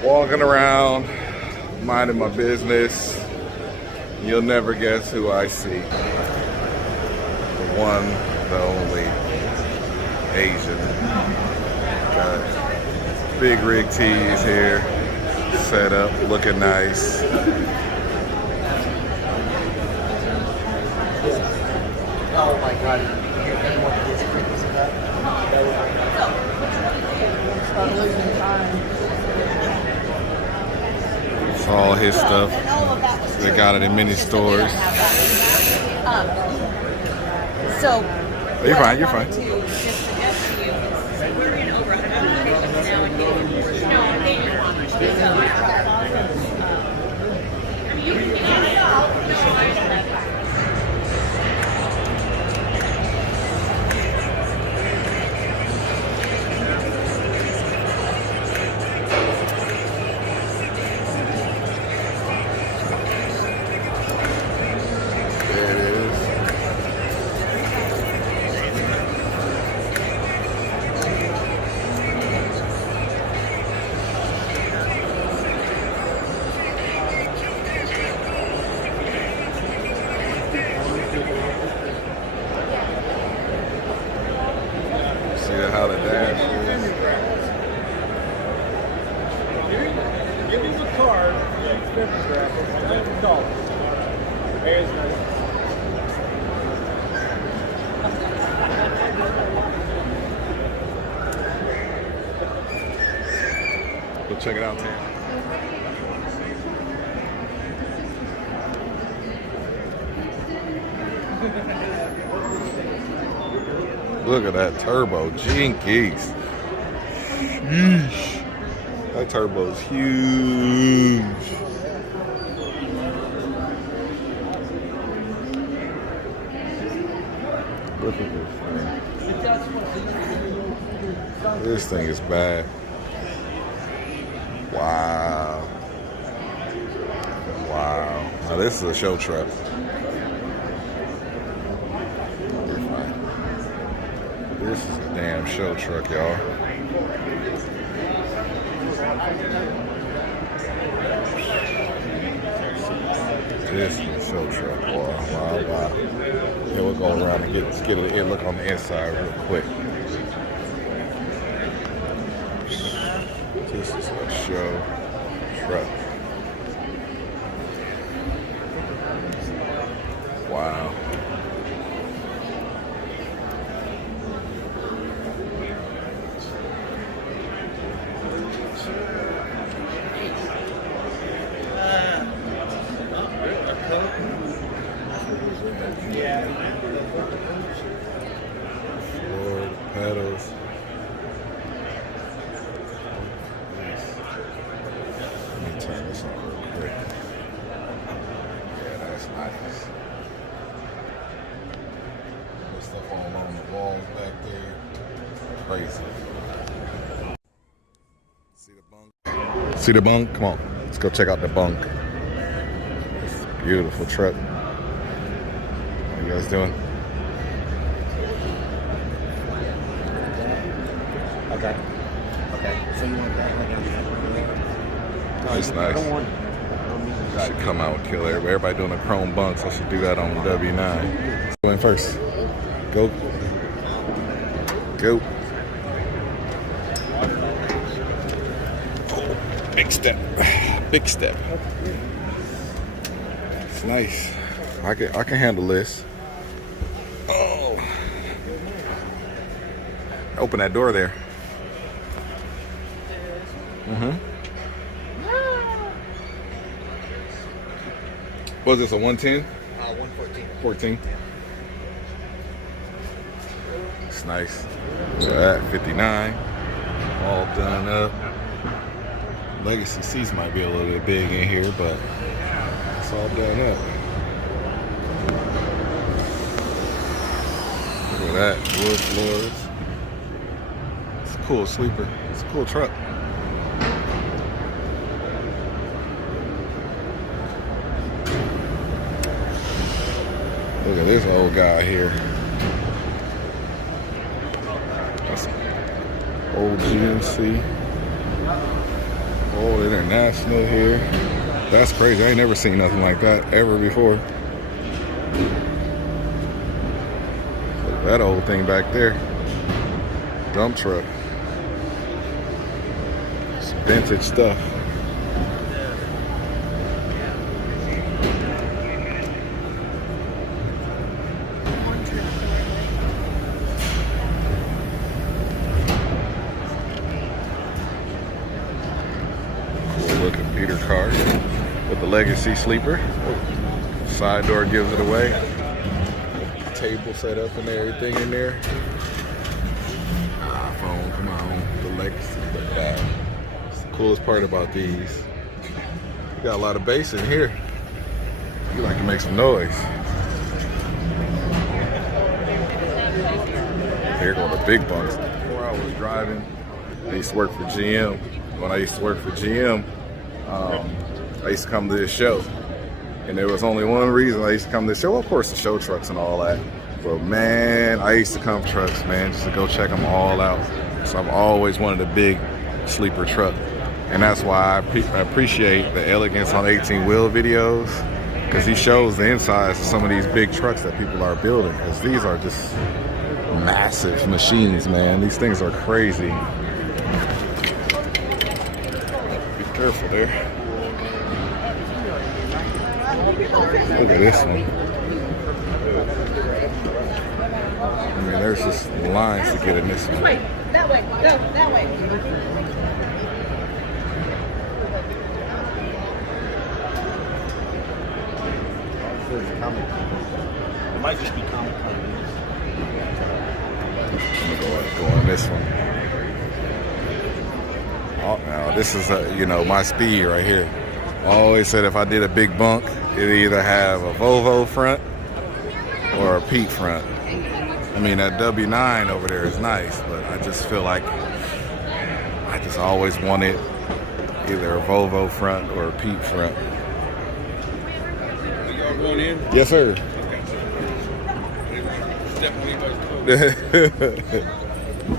Walking around, minding my business. You'll never guess who I see. The one, the only Asian. Got big rig tees here, set up, looking nice. Oh my God! Anyone can get pictures of that? Start losing time. It's all his stuff. They got it in many stores. So Oh, you're fine. You're fine. How the dash is. Give me the card. Go check it out, Tam. Look at that turbo, jinkies. Sheesh. That turbo's huge. Look at this thing. This thing is bad. Wow. Wow. Now this is a show truck. This is a damn show truck, y'all. This is a show truck, boy. Wow, wow. Yeah, we'll go around and get a look on the inside real quick. This is a show truck. Wow. Floor, pedals. Let me turn this on real quick. Yeah, that's nice. There's stuff all along the walls back there. Crazy. See the bunk? See the bunk? Come on. Let's go check out the bunk. It's a beautiful truck. How you guys doing? Okay. So you want that? It's nice. I should come out and kill everybody. Everybody doing the chrome bunks. I should do that on the W9. Going first. Go. Go. Oh, big step. Big step. It's nice. I can handle this. Oh. Open that door there. What is this, a 110? 114. 14. It's nice. Look at that, 59. All done up. Legacy seats might be a little bit big in here, but it's all done up. Look at that, wood floors. It's a cool sleeper. It's a cool truck. Look at this old guy here. That's old GMC. Old International here. That's crazy. I ain't never seen nothing like that ever before. Look at that old thing back there. Dump truck. It's vintage stuff. Peter car with the Legacy sleeper. Side door gives it away. Table set up and everything in there. iPhone, come on. The Legacy, look at that. It's the coolest part about these. You got a lot of bass in here. You like to make some noise. Here go the big bunks. Before I was driving, I used to work for GM. When I used to work for GM, I used to come to this show, and there was only one reason I used to come to this show. Well, of course, the show trucks and all that. But man, I used to come for trucks, man, just to go check them all out. So I've always wanted a big sleeper truck, and that's why I appreciate the Elegance on 18-wheel videos, because he shows the insides of some of these big trucks that people are building. Because these are just massive machines, man. These things are crazy. Careful there. Look at this one. I mean, there's just lines to get in this one. Wait, that way, go, that way. It might just be comic. I'm gonna go on this one. Now this is my speed right here. I always said if I did a big bunk, it'd either have a Volvo front or a Pete front. I mean, that W9 over there is nice, but I just feel like I just always wanted either a Volvo front or a Pete front. Are y'all going in? Yes, sir.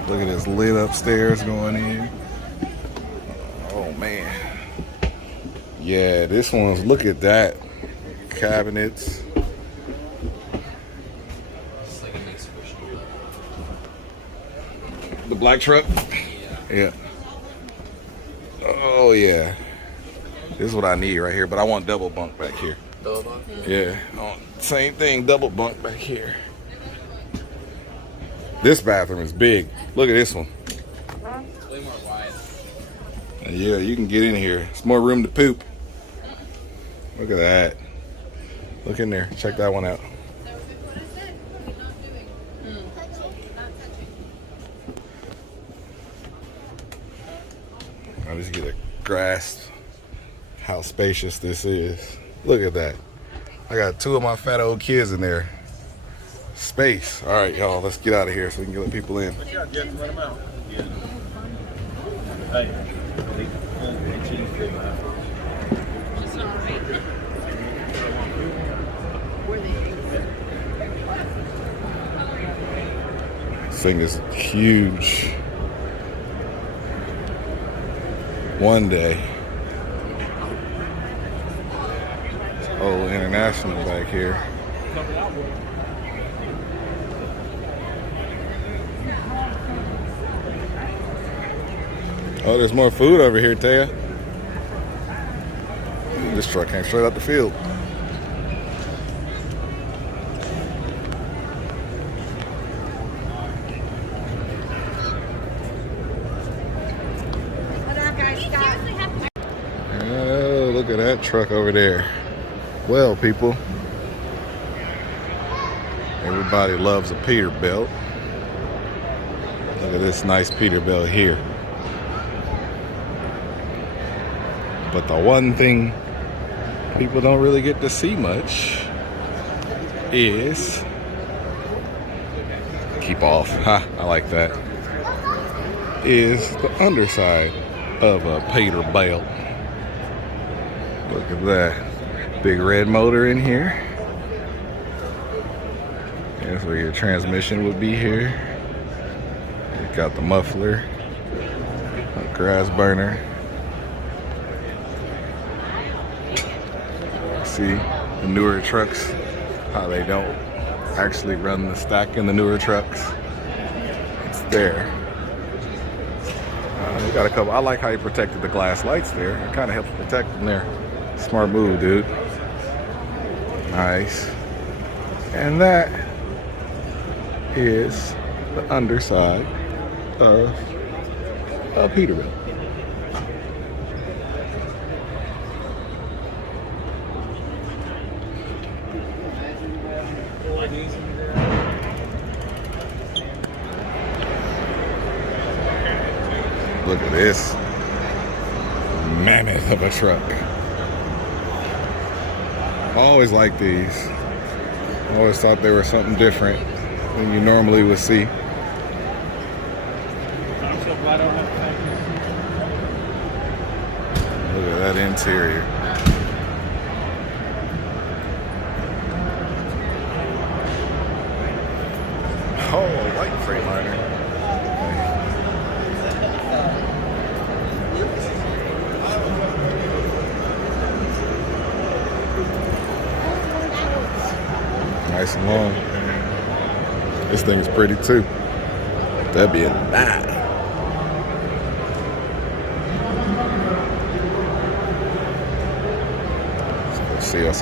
Look at this lit upstairs going in. Oh man. Yeah, this one's, look at that. Cabinets. The black truck? Yeah. Oh yeah. This is what I need right here, but I want double bunk back here. Double bunk? Yeah. Same thing, double bunk back here. This bathroom is big. Look at this one. Way more wide. Yeah, you can get in here. It's more room to poop. Look at that. Look in there. Check that one out. I'll just get a grasp how spacious this is. Look at that. I got two of my fat old kids in there. Space. All right, y'all, let's get out of here so we can get people in. Let them out. Hey. This thing is huge. One day. Oh, International back here. Oh, there's more food over here, Taya. This truck came straight out the field. Oh, look at that truck over there. Well, people, everybody loves a Peterbilt. Look at this nice Peterbilt here. But the one thing people don't really get to see much is, keep off, ha, I like that, is the underside of a Peterbilt. Look at that. Big red motor in here. That's where your transmission would be here. You got the muffler, a grass burner. See the newer trucks, how they don't actually run the stack in the newer trucks. It's there. We got a couple. I like how you protected the glass lights there. It kind of helps protect them there. Smart move, dude. Nice. And that is the underside of a Peterbilt. Look at this mammoth of a truck. I always liked these. I always thought they were something different than you normally would see. Look at that interior. Oh, a white Freightliner. Nice and long. This thing is pretty too. That'd be a 9. Let's see us.